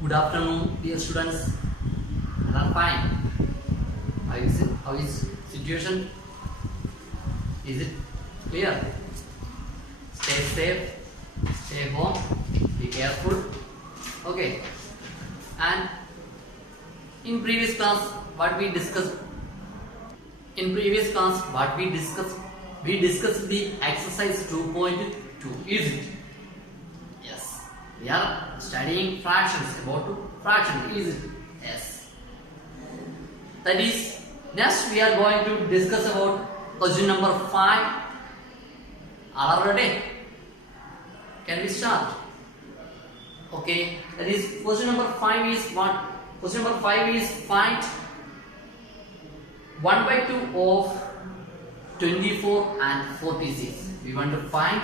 Good afternoon, dear students. You are fine. How is situation? Is it clear? Stay safe. Stay home. Be careful. Okay. And in previous class, what we discussed? In previous class, what we discussed? We discussed the exercise 2.2. Is it? Yes. We are studying fractions. About fraction. Is it? Yes. That is, next we are going to discuss about question number 5. All are ready? Can we start? Okay. That is, question number 5 is what? Question number 5 is find 1 by 2 of 24 and 46. We want to find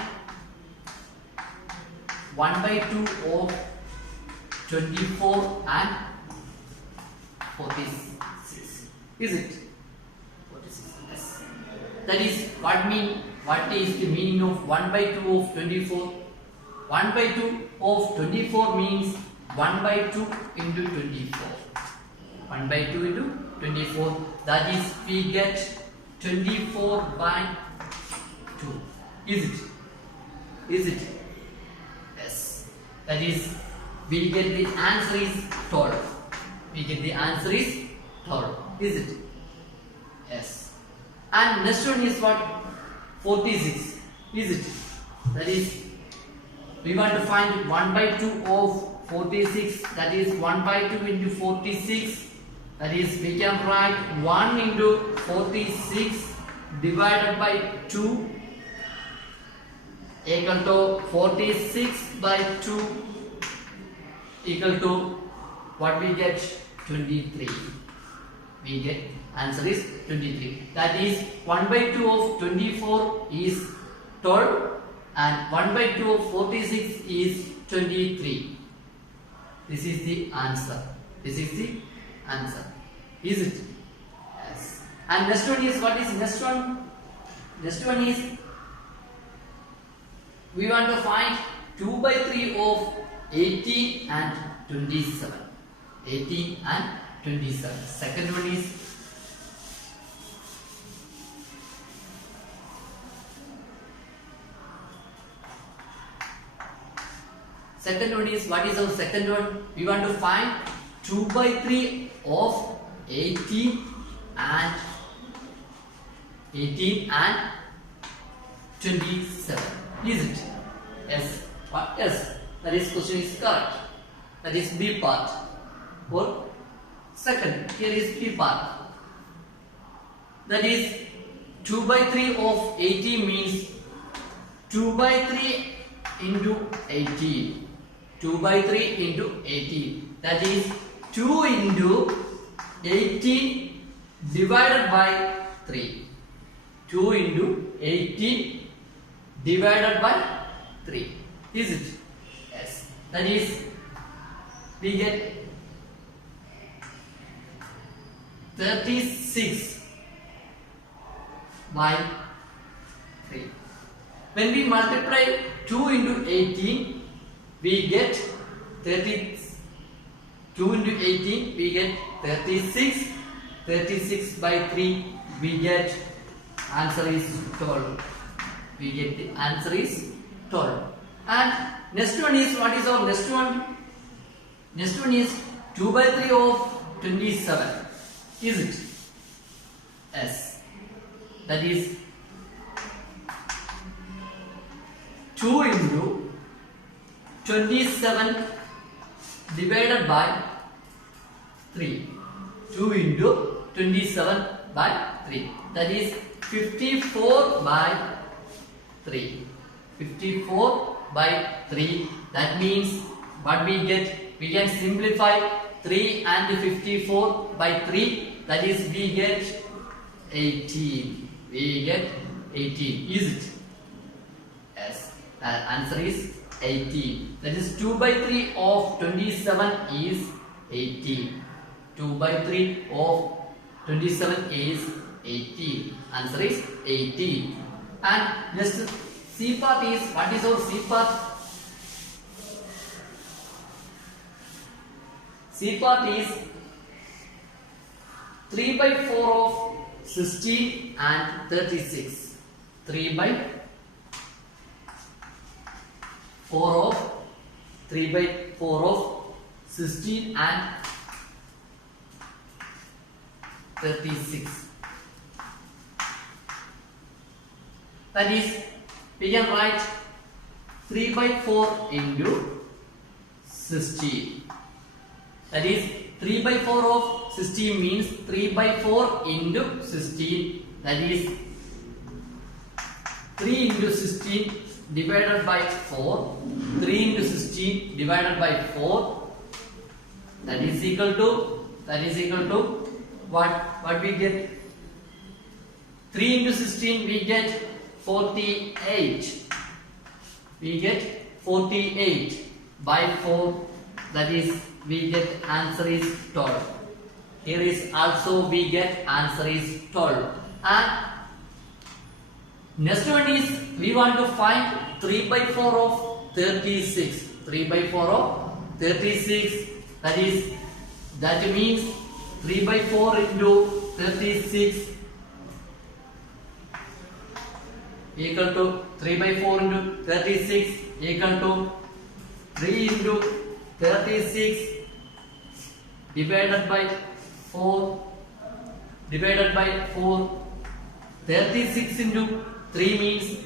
1 by 2 of 24 and 46. Is it? 46. Yes. That is what is the meaning of 1 by 2 of 24? 1 by 2 of 24 means 1 by 2 into 24. 1 by 2 into 24. That is, we get 24 by 2. Is it? Is it? Yes. That is, we get the answer is 12. We get the answer is 12. Is it? Yes. And next one is what? 46. Is it? That is, we want to find 1 by 2 of 46. That is 1 by 2 into 46. That is, we can write 1 into 46 divided by 2 equal to 46 by 2 equal to what we get? 23. We get answer is 23. That is, 1 by 2 of 24 is 12 and 1 by 2 of 46 is 23. This is the answer. This is the answer. Is it? Yes. And next one is what is next one? Next one is we want to find 2 by 3 of 18 and 27. 18 and 27. Second one is what is our second one? We want to find 2 by 3 of 18 and 27. Is it? Yes. What? Yes. That is question is correct. That is B part. Or second, here is B part. That is 2 by 3 of 18 means 2 by 3 into 18. 2 by 3 into 18. That is 2 into 18 divided by 3. 2 into 18 divided by 3. Is it? Yes. That is, we get 36 by 3. When we multiply 2 into 18, we get 30. 2 into 18, we get 36. 36 by 3, we get answer is 12. We get the answer is 12. And next one is what is our next one? Next one is 2 by 3 of 27. Is it? Yes. That is 2 into 27 divided by 3. 2 into 27 by 3. That is 54 by 3. 54 by 3. That means what we get? We can simplify 3 and 54 by 3. That is, we get 18. We get 18. Is it? Yes. The answer is 18. That is 2 by 3 of 27 is 18. 2 by 3 of 27 is 18. Answer is 18. And next C part is, what is our C part? C part is 3 by 4 of 16 and 36. 3 by 4 of 3 by 4 of 16 and 36. That is, we can write 3 by 4 into 16. That is, 3 by 4 of 16 means 3 by 4 into 16. That is 3 into 16 divided by 4. 3 into 16 divided by 4. That is equal to what we get? 3 into 16 we get 48. We get 48 by 4. That is, we get answer is 12. Here is also we get answer is 12. And next one is we want to find 3 by 4 of 36. 3 by 4 of 36. That means 3 by 4 into 36 equal to 3 by 4 into 36 equal to 3 into 36 divided by 4 divided by 4. 36 into 3 means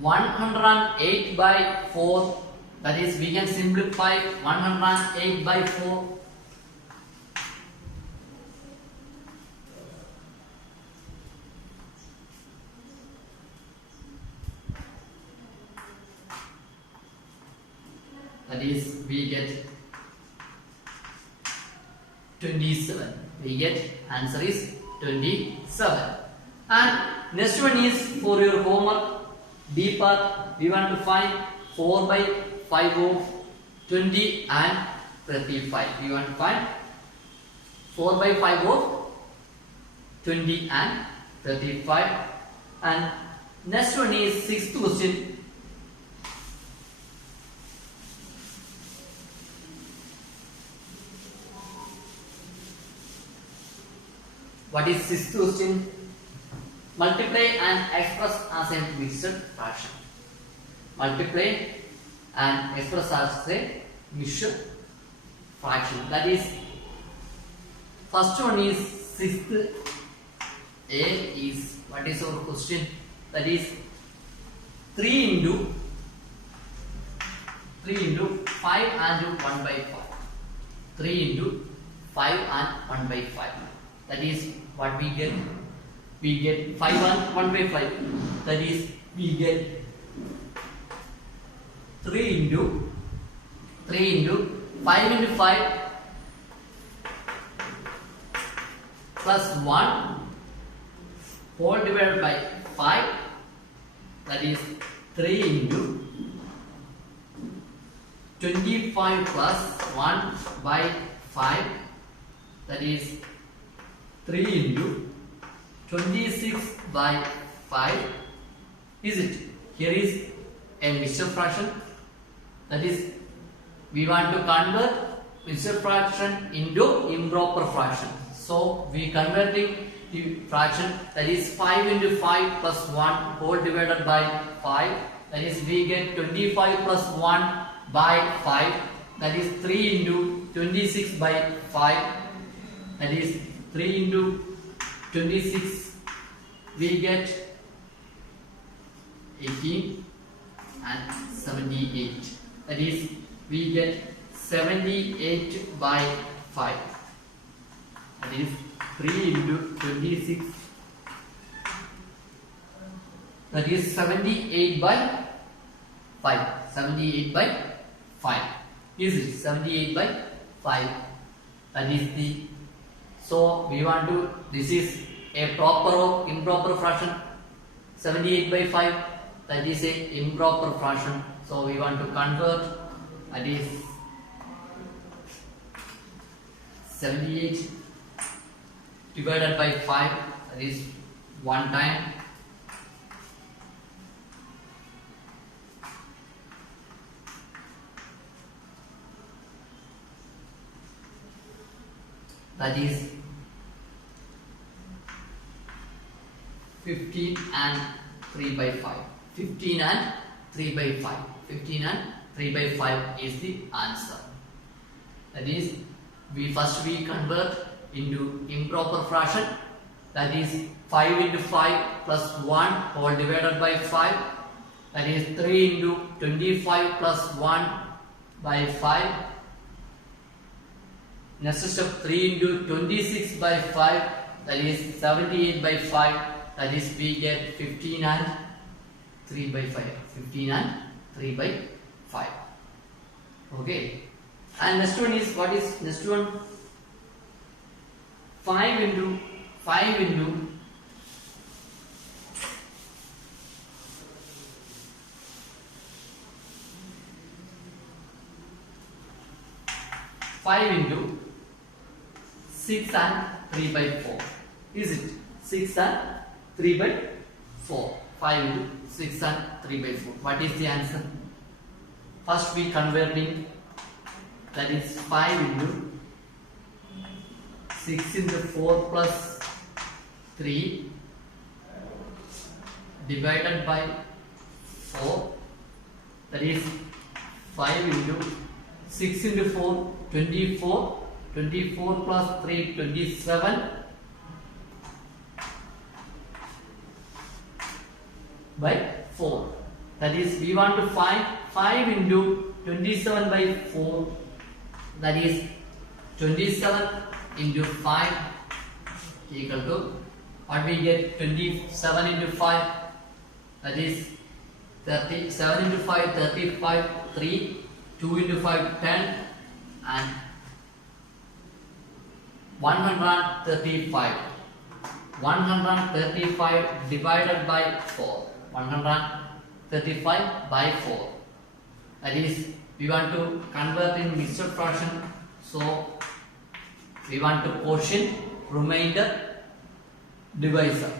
108 by 4. That is, we can simplify 108 by 4. That is, we get 27. We get answer is 27. And next one is for your homework. D part, we want to find 4 by 5 of 20 and 35. We want to find 4 by 5 of 20 and 35. And next one is 6th question. What is 6th question? Multiply and express as a mixed fraction. Multiply and express as a mixed fraction. That is, first one is 6th A is, what is our question? That is 3 into 5 and 1 by 5. 3 into 5 and 1 by 5. That is what we get. We get 5 and 1 by 5. That is, we get 3 into 5 into 5 plus 1 whole divided by 5. That is 3 into 25 plus 1 by 5. That is 3 into 26 by 5. Is it? Here is a mixed fraction. That is, we want to convert mixed fraction into improper fraction. So we converting the fraction, that is 5 into 5 plus 1 whole divided by 5. That is, we get 25 plus 1 by 5. That is 3 into 26 by 5. That is 3 into 26. We get 18 and 78. That is, we get 78 by 5. That is 3 into 26. That is 78 by 5. 78 by 5. Is it? 78 by 5. That is the. So we want to. This is a proper or improper fraction. 78 by 5. That is a improper fraction. So we want to convert. That is 78 divided by 5, that is 1 time. That is 15 and 3 by 5. 15 and 3 by 5. 15 and 3 by 5 is the answer. That is, we convert into improper fraction. That is 5 into 5 plus 1 whole divided by 5. That is 3 into 25 plus 1 by 5. Next step, 3 into 26 by 5, that is 78 by 5, that is we get 15 and 3 by 5. 15 and 3 by 5. Okay. And next one is, what is next one? 5 into 5 into 5 into 6 and 3 by 4. Is it? 6 and 3 by 4. 5 into 6 and 3 by 4. What is the answer? First we converting, that is 5 into 6 into 4 plus 3 divided by 4, that is 5 into 6 into 4, 24, 24 plus 3, 27 by 4. That is, we want to find 5 into 27 by 4, that is 27 into 5 equal to, what we get, 27 into 5, that is 30, 7 into 5, 35, 3, 2 into 5, 10, and 135. 135 divided by 4. 135 by 4. That is, we want to convert in mixed fraction. So, we want to quotient, remainder, divisor.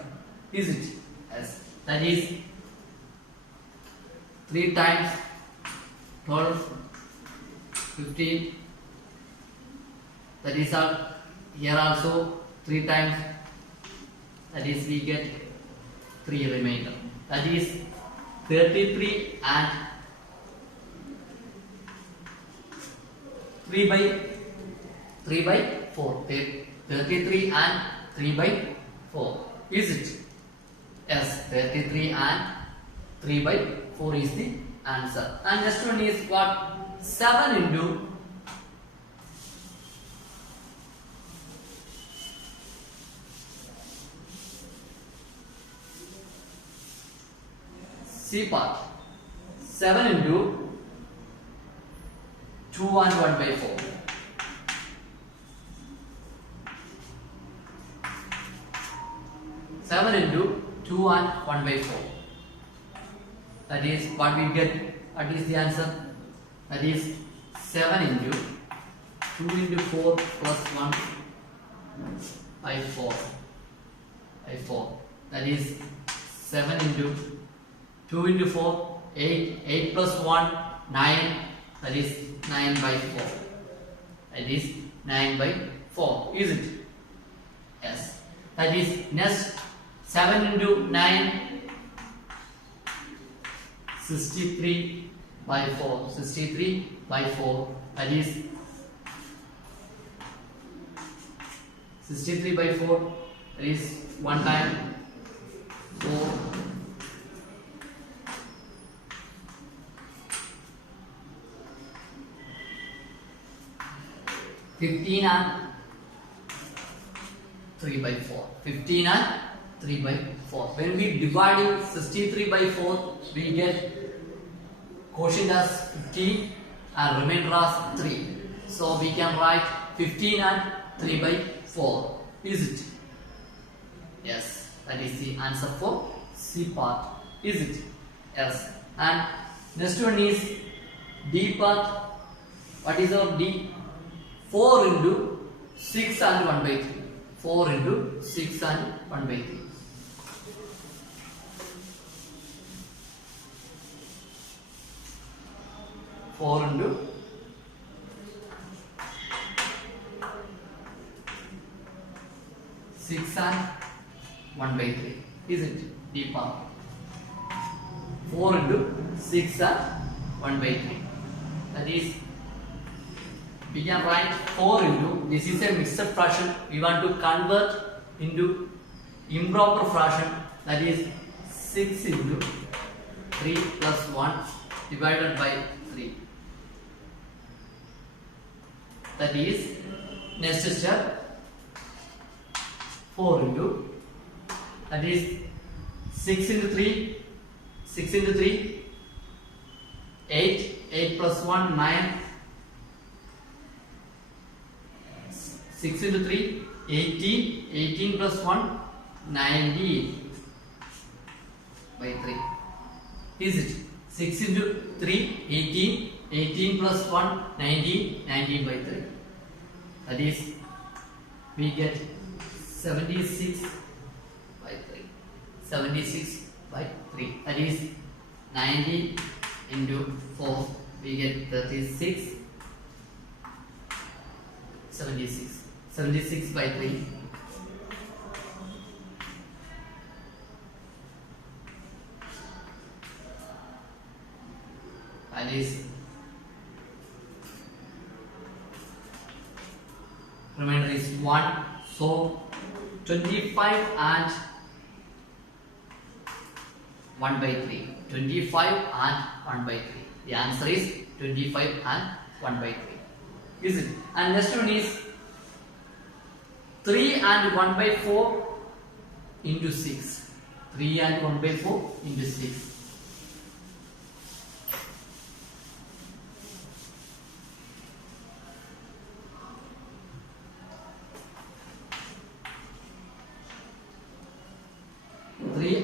Is it? Yes. That is 3 times 12, 15. That is all. Here also 3 times. That is, we get 3 remainder. That is 33 and 3 by 4. 33 and 3 by 4. Is it? Yes, 33 and 3 by 4 is the answer. And next one is what? 7 into 7 into 2 and 1 by 4. 7 into 2 and 1 by 4. That is what we get. What is the answer? That is 7 into 2 into 4 plus 1 by 4. By 4. That is 7 into 2 into 4, 8. 8 plus 1, 9. That is 9 by 4. That is 9 by 4. Is it? Yes. That is next 7 into 9. 63 by 4. 63 by 4. That is 63 by 4. That is 1 time 4. 15 and 3 by 4. 15 and 3 by 4. When we divide 63 by 4, we get quotient as 15 and remainder as 3. So we can write 15 and 3 by 4. Is it? Yes. That is the answer for C part. Is it? Yes. And next one is D part. What is our D? 4 into 6 and 1 by 3. 4 into 6 and 1 by 3. Four into 6 and 1 by 3. Is it D part? 4 into 6 and 1 by 3. That is, we can write 4 into, this is a mixed fraction, we want to convert into improper fraction, that is 6 into 3 plus 1 divided by 3. That is, next step, 4 into, that is 6 into 3, 6 into 3, 8, 8 plus 1, 9, 6 into 3, 18, 18 plus 1, 19 by 3. Is it? 6 into 3, 18, 18 plus 1, 19, 19 by 3. That is, we get 76 by 3. 76 by 3. That is, 19 into 4, we get 36. 76. 76 by 3. That is, remainder is 1. So 25 and 1 by 3. 25 and 1 by 3. The answer is 25 and 1 by 3. Is it? And next one is 3 and 1 by 4 into 6. 3 and 1 by 4 into 6.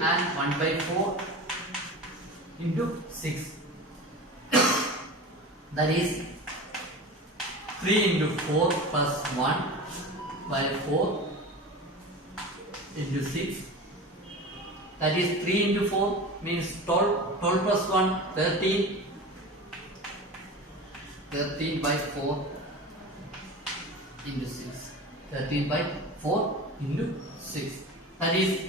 And 1 by 4 into 6. That is 3 into 4 plus 1 by 4 into 6. That is 3 into 4 means 12. 12 plus 1, 13. 13 by 4 into 6. 13 by 4 into 6. That is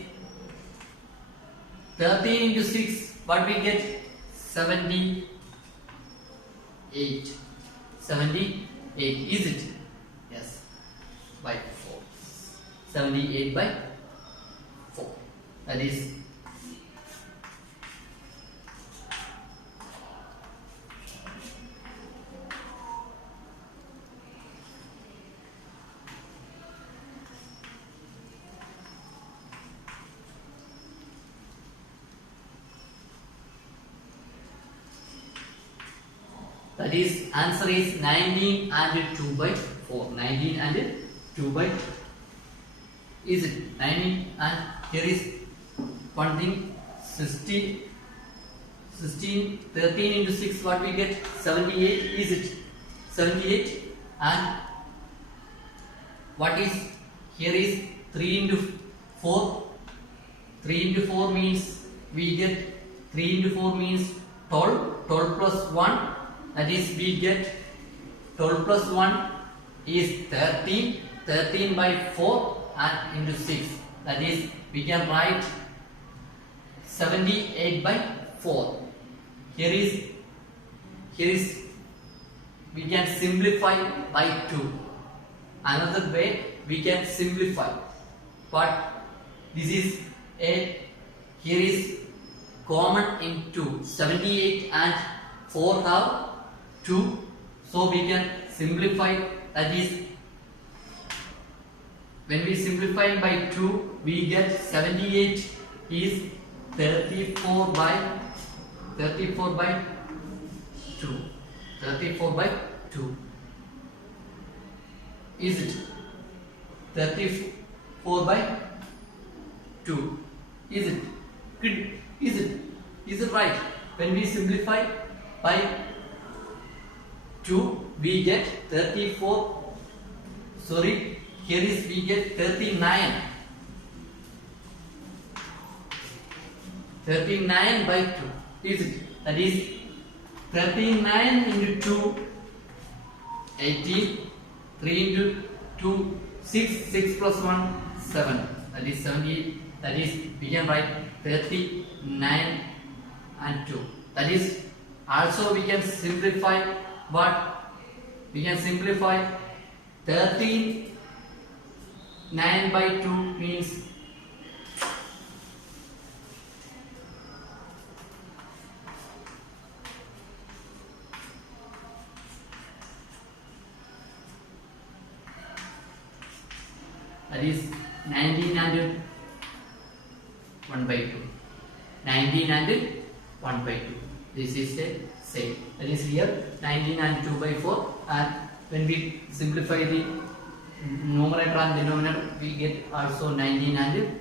13 into 6, what we get? 78. 78, is it? Yes, by 4. 78 by 4. That is, that is, answer is 19 and 2 by 4. 19 and 2 by, is it? 19 and here is one thing, 16, 13 into 6, what we get? 78, is it? 78 and what is, here is 3 into 4. 3 into 4 means, we get 3 into 4 means 12, 12 plus 1. That is, we get 12 plus 1 is 13, 13 by 4 and into 6. That is, we can write 78 by 4. Here is, we can simplify by 2. Another way we can simplify. But this is a, here is common in 2. 78 and 4 have 2, so we can simplify, that is, when we simplify by 2 we get 78 is 34 by 2. 34 by 2, is it? 34 by 2, is it? Is it right? When we simplify by 2 we get 34, sorry, here is we get 39. 39 by 2. Is it? That is 39 into 2, 18. 3 into 2, 6. 6 plus 1, 7. That is 70. That is, we can write 39 and 2. That is, also we can simplify what? We can simplify 13 9 by 2 means that is 19 and 1 by 2. 19 and 1 by 2. This is the same. That is here 19 and 2 by 4. And when we simplify the numerator and denominator, we get also 19 and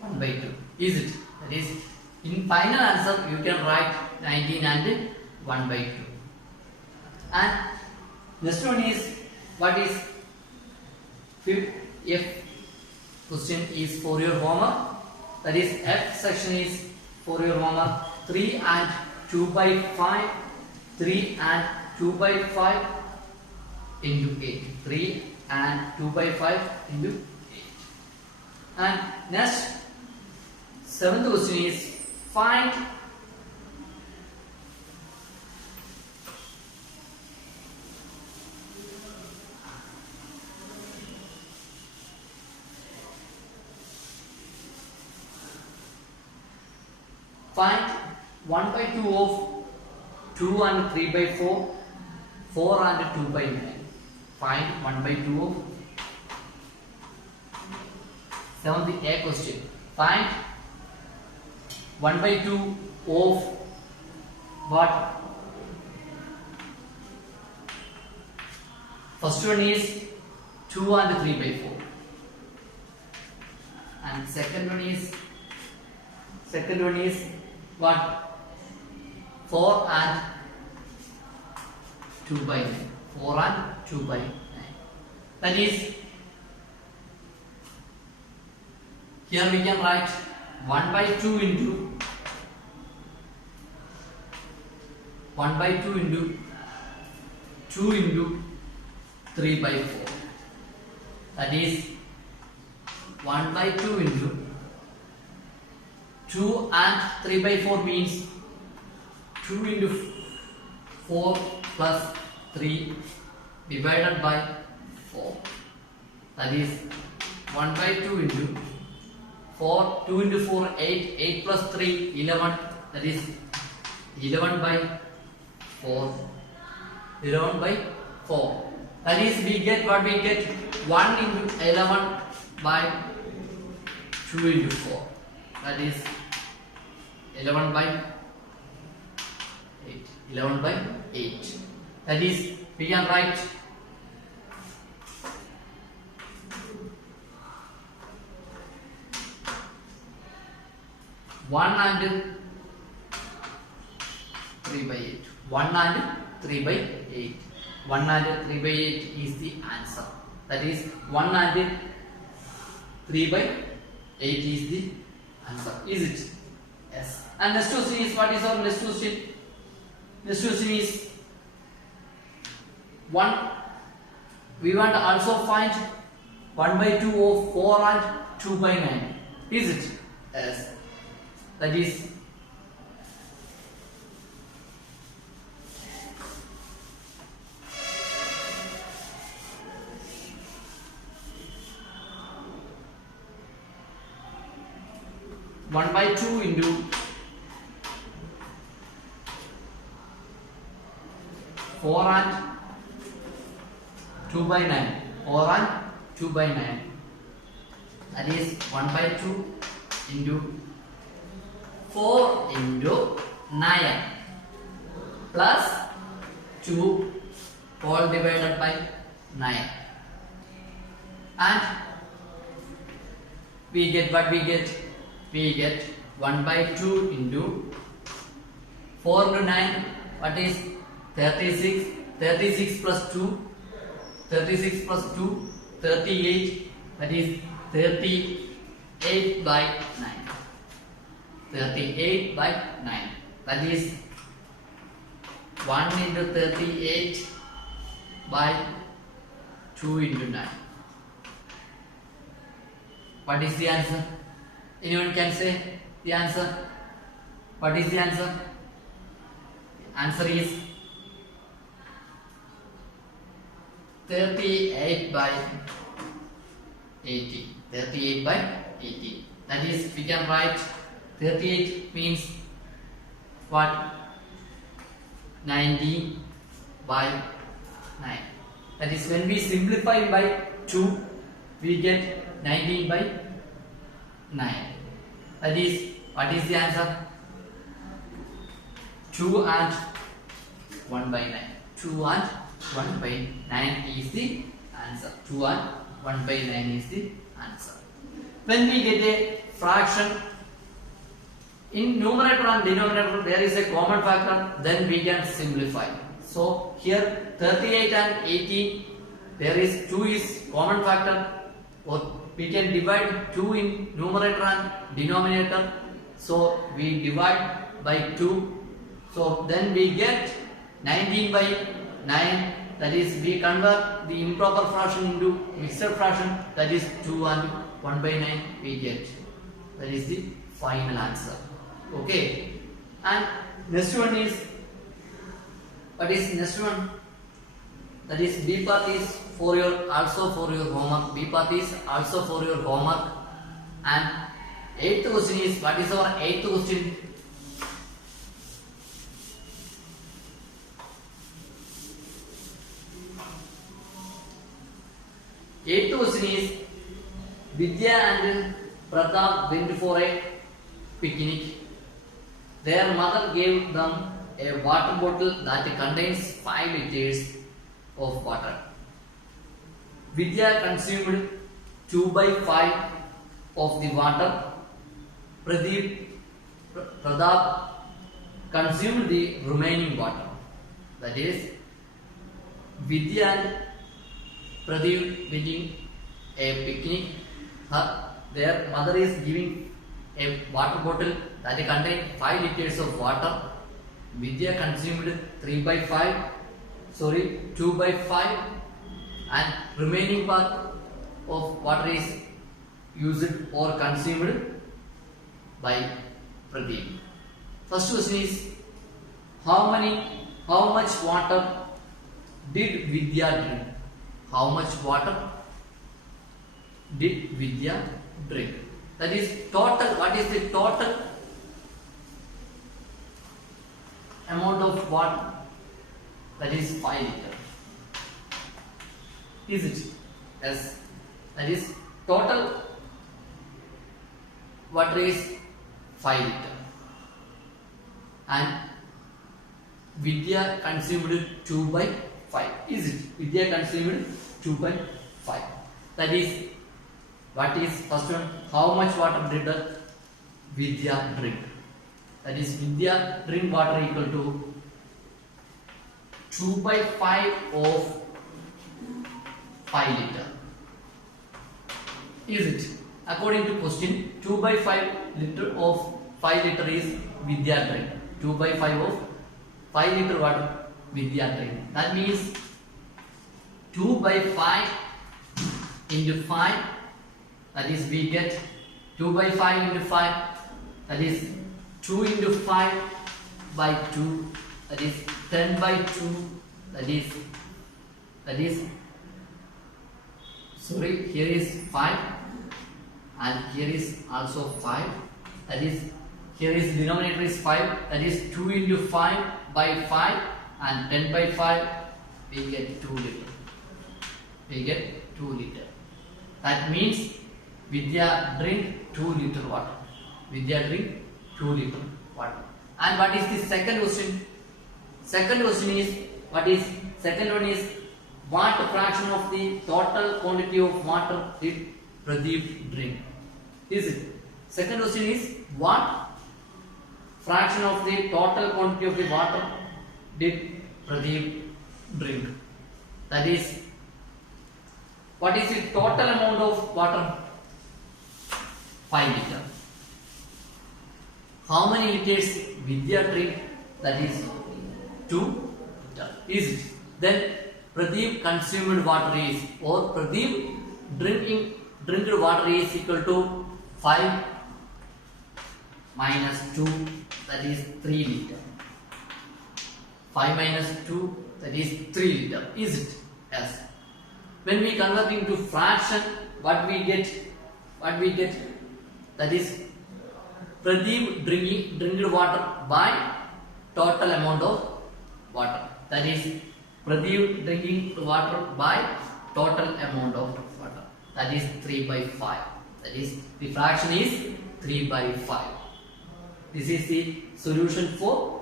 1 by 2. Is it? That is, in final answer you can write 19 and 1 by 2. And next one is, what is F question is for your homework. That is, F section is for your homework. 3 and 2 by 5. 3 and 2 by 5 into 8. 3 and 2 by 5 into 8. And next, 7th question is, find find 1 by 2 of 2 and 3 by 4, 4 and 2 by 9. Find 1 by 2 of 7th A question. Find 1 by 2 of what? First one is 2 and 3 by 4. And second one is what? 4 and 2 by 9. 4 and 2 by 9. That is, here we can write 1 by 2 into 1 by 2 into 2 into 3 by 4. That is 1 by 2 into 2 and 3 by 4 means 2 into 4 plus 3 divided by 4. That is 1 by 2 into 4. 2 into 4, 8. 8 plus 3, 11. That is 11 by 4. 11 by 4. That is, we get what we get? 1 into 11 by 2 into 4. That is 11 by 8. 11 by 8. That is, we can write 1 and 3 by 8. 1 and 3 by 8. 1 and 3 by 8 is the answer. That is, 1 and 3 by 8 is the answer. Is it? Yes. And next question is, what is our next question? Next question is 1. We want to also find 1 by 2 of 4 and 2 by 9. Is it? Yes. That is, one by 2 into 4 and 2 by 9. 4 and 2 by 9. That is 1 by 2 into 4 into 9 plus 2 all divided by 9. And we get what we get? We get 1 by 2 into 4 into 9. What is 36? 36 plus 2. 36 plus 2. 38, that is 38 by 9. 38 by 9. That is 1 into 38 by 2 into 9. What is the answer? Anyone can say the answer? What is the answer? Answer is 38 by 80. 38 by 80. That is, we can write 38 means what? 90 by 9. That is, when we simplify by 2, we get 19 by 9. That is, what is the answer? 2 and 1 by 9. 2 and 1 by 9 is the answer. 2 and 1 by 9 is the answer. When we get a fraction in numerator and denominator, there is a common factor, then we can simplify. So here 38 and 18, there is 2 is common factor, or we can divide 2 in numerator and denominator. So we divide by 2. So then we get 19 by 9. That is, we convert the improper fraction into mixed fraction. That is 2 and 1 by 9 we get. That is the final answer. Okay. And next one is, what is next one? That is, B part is for your, also for your homework. B part is also for your homework. And 8th question is, what is our 8th question? 8th question is, Vidya and Pratap went for a picnic. Their mother gave them a water bottle that contains 5 liters of water. Vidya consumed 2 by 5 of the water. Pratap consumed the remaining water. That is, Vidya and Pradeep visiting a picnic. Their mother is giving a water bottle that contains 5 liters of water. Vidya consumed 2 by 5, and remaining part of water is used or consumed by Pradeep. First question is, how much water did Vidya drink? How much water did Vidya drink? That is total. What is the total amount of water? That is 5 liters. Is it? Yes. That is total water is 5 liters. And Vidya consumed 2 by 5. Is it? Vidya consumed 2 by 5. That is, what is first one? How much water did Vidya drink? That is, Vidya drink water equal to 2 by 5 of 5 liter. Is it? According to question, 2 by 5 liter of 5 liter is Vidya drink. 2 by 5 of 5 liter water Vidya drink. That means 2 by 5 into 5, that is, we get 2 by 5 into 5, that is 2 into 5 by 2, that is 10 by 2, that is sorry, here is 5 and here is also 5, that is, here is denominator is 5, that is 2 into 5 by 5 and 10 by 5, we get 2 liter. We get 2 liter. That means Vidya drink 2 liter water. Vidya drink 2 liter water. And what is the second question? Second question is, what is second one is, what fraction of the total quantity of water did Pradeep drink? Is it? Second question is, what fraction of the total quantity of the water did Pradeep drink? That is What is the total amount of water? 5 liter. How many liters Vidya drink? That is 2 liter. Is it? Then Pradeep consumed water is, or Pradeep drinking water is equal to 5 minus 2, that is 3 liter. 5 minus 2, that is 3 liter. Is it? Yes. When we convert into fraction, what we get? That is Pradeep drinking water by total amount of water. That is Pradeep drinking water by total amount of water. That is 3 by 5. That is the fraction is 3 by 5. This is the solution for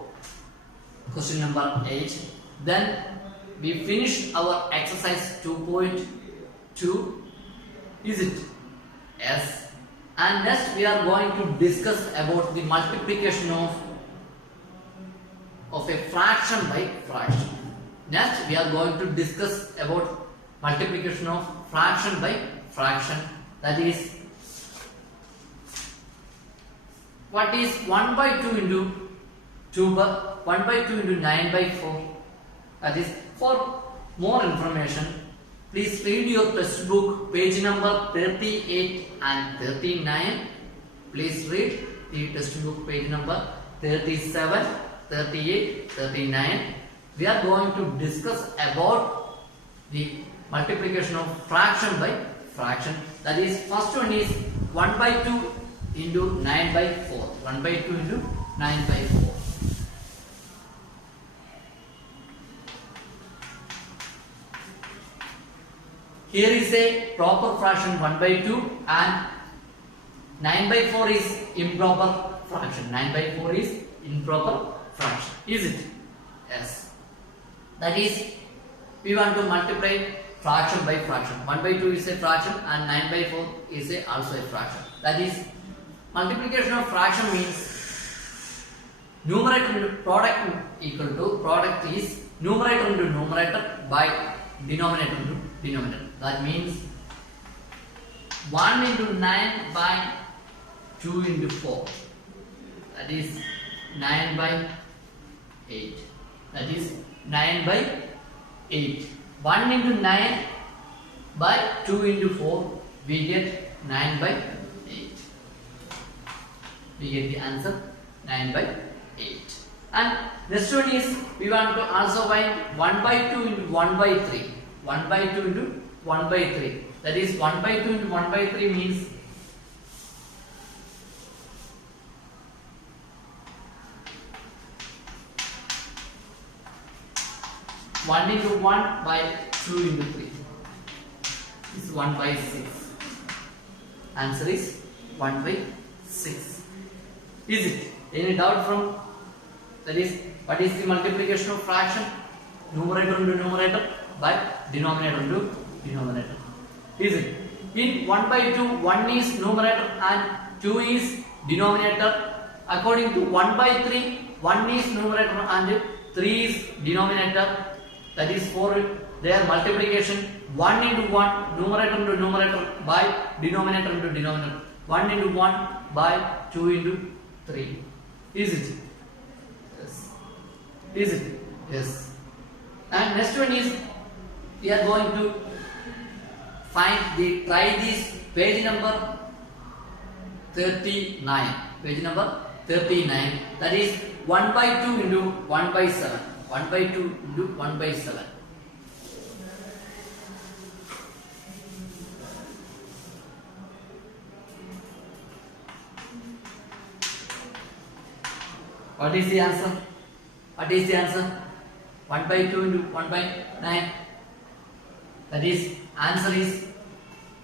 question number 8. Then we finish our exercise 2.2. Is it? Yes. And next we are going to discuss about the multiplication of a fraction by fraction. Next we are going to discuss about multiplication of fraction by fraction. That is, what is 1 by 2 into 1 by 2 into 9 by 4? That is, for more information, please read your textbook page number 38 and 39. Please read the textbook page number 37, 38, 39. We are going to discuss about the multiplication of fraction by fraction. That is, first one is 1 by 2 into 9 by 4. 1 by 2 into 9 by 4. Here is a proper fraction 1 by 2 and 9 by 4 is improper fraction. 9 by 4 is improper fraction. Is it? Yes. That is, we want to multiply fraction by fraction. 1 by 2 is a fraction and 9 by 4 is also a fraction. That is, multiplication of fraction means numerator into product equal to, product is numerator into numerator by denominator into denominator. That means 1 into 9 by 2 into 4. That is 9 by 8. That is 9 by 8. 1 into 9 by 2 into 4, we get 9 by 8. We get the answer 9 by 8. And next one is, we want to also find 1 by 2 into 1 by 3. 1 by 2 into 1 by 3. That is, 1 by 2 into 1 by 3 means 1 into 1 by 2 into 3. This is 1 by 6. Answer is 1 by 6. Is it? Any doubt from? That is, what is the multiplication of fraction? Numerator into numerator by denominator into denominator. Is it? In 1 by 2, 1 is numerator and 2 is denominator. According to 1 by 3, 1 is numerator and 3 is denominator. That is, for their multiplication, 1 into 1, numerator into numerator by denominator into denominator. 1 into 1 by 2 into 3. Is it? Yes. Is it? Yes. And next one is, we are going to try this page number 39. Page number 39. That is 1 by 2 into 1 by 7. 1 by 2 into 1 by 7. What is the answer? What is the answer? 1 by 2 into 1 by 9. That is, answer is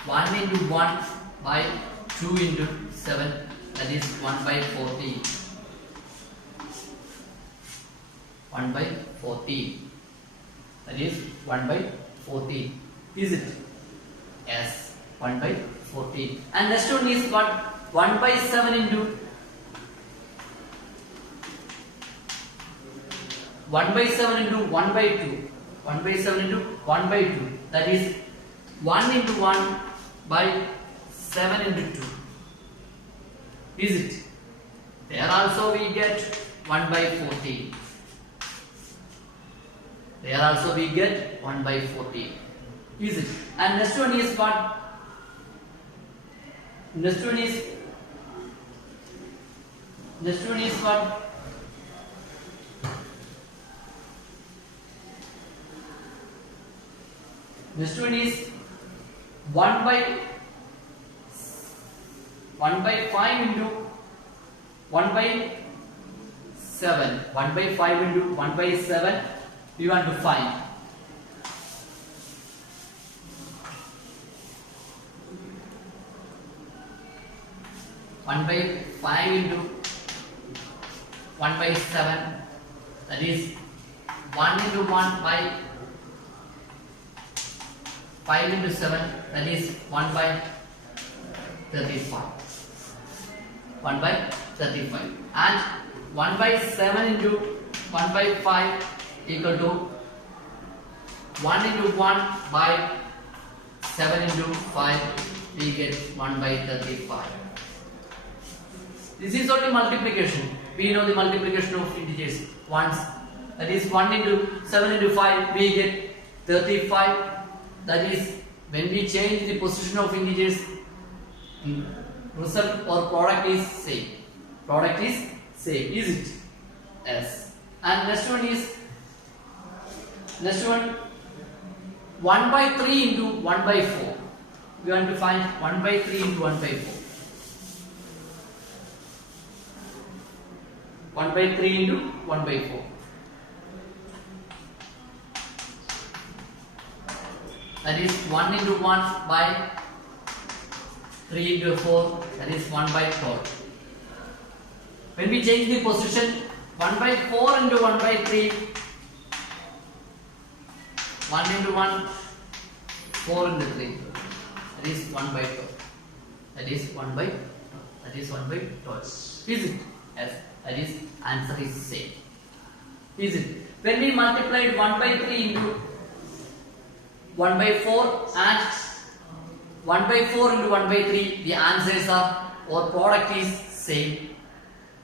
1 into 1 by 2 into 7. That is 1 by 14. 1 by 14. That is 1 by 14. Is it? Yes. 1 by 14. And next one is what? 1 by 7 into 1 by 7 into 1 by 2. 1 by 7 into 1 by 2. That is 1 into 1 by 7 into 2. Is it? There also we get 1 by 14. There also we get 1 by 14. Is it? And next one is what? Next one is what? Next one is 1 by 5 into 1 by 7. 1 by 5 into 1 by 7 we want to find. One by 5 into 1 by 7, that is 1 into 1 by 5 into 7, that is 1 by 35. 1 by 35. And 1 by 7 into 1 by 5 equal to 1 into 1 by 7 into 5, we get 1 by 35. This is only multiplication. We know the multiplication of integers once. That is 1 into 7 into 5, we get 35. That is, when we change the position of integers, result or product is same. Product is same, is it? Yes. And next one is 1 by 3 into 1 by 4. We want to find 1 by 3 into 1 by 4. 1 by 3 into 1 by 4. That is 1 into 1 by 3 into 4. That is 1 by 12. When we change the position, 1 by 4 into 1 by 3. 1 into 1, 4 into 3. That is 1 by 12. That is 1 by 12. That is 1 by 12. Is it? Yes. That is, answer is same. Is it? When we multiplied 1 by 3 into 1 by 4 and 1 by 4 into 1 by 3, the answers are, or product is same.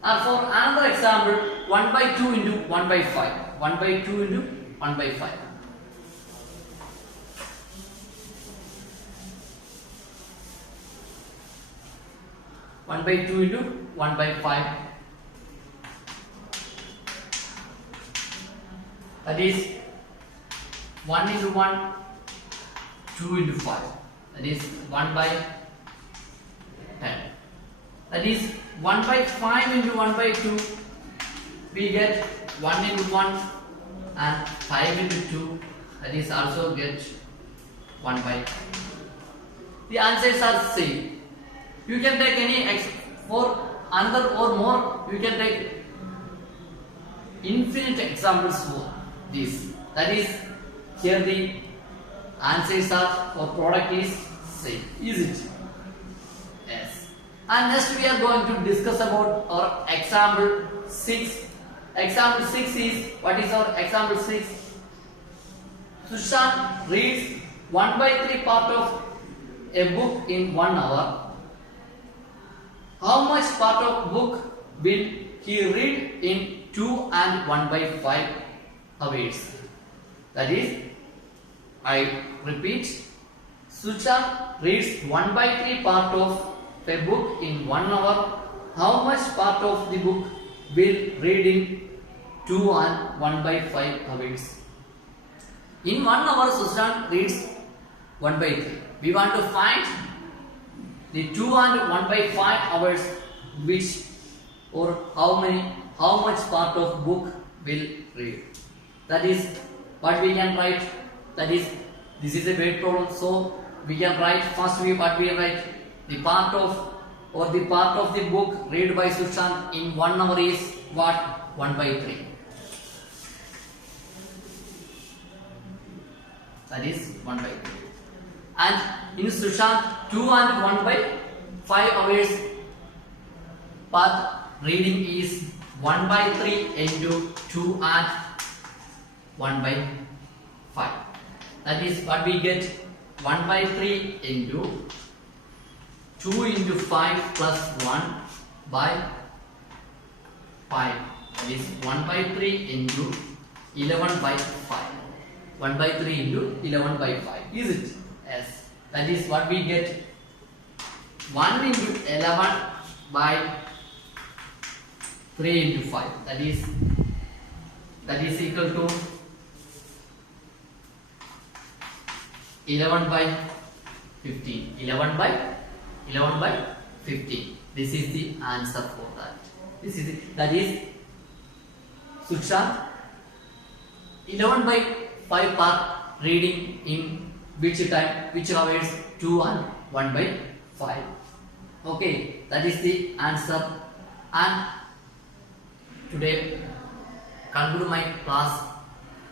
And for another example, 1 by 2 into 1 by 5. 1 by 2 into 1 by 5. 1 by 2 into 1 by 5. That is 1 into 1, 2 into 5. That is 1 by 10. That is 1 by 5 into 1 by 2. We get 1 into 1 and 5 into 2. That is also get 1 by 10. The answers are same. You can take any for another or more. You can take infinite examples for this. That is, here the answers are or product is same. Is it? Yes. And next we are going to discuss about our example 6. Example 6 is, what is our example 6? Sushant reads 1 by 3 part of a book in 1 hour. How much part of book will he read in 2 and 1 by 5 hours? That is, I repeat, Sushant reads 1 by 3 part of a book in 1 hour. How much part of the book will read in 2 and 1 by 5 hours? In 1 hour, Sushant reads 1 by 3. We want to find the 2 and 1 by 5 hours, which or how much part of book will read. That is what we can write. That is, this is a weight problem, so we can write first what we write, the part of the book read by Sushant in 1 hour is what? 1 by 3. That is 1 by 3. And in Sushant, 2 and 1 by 5 hours path reading is 1 by 3 into 2 and 1 by 5. That is what we get 1 by 3 into 2 into 5 plus 1 by 5. That is 1 by 3 into 11 by 5. 1 by 3 into 11 by 5. Is it? Yes. That is what we get. 1 into 11 by 3 into 5. That is equal to 11 by 15. 11 by 15. This is the answer for that. That is Sushant. 11 by 5 part reading in which time, which hours? 2 and 1 by 5. Okay, that is the answer. And today conclude my class.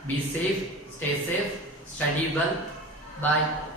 Be safe, stay safe, study well. Bye.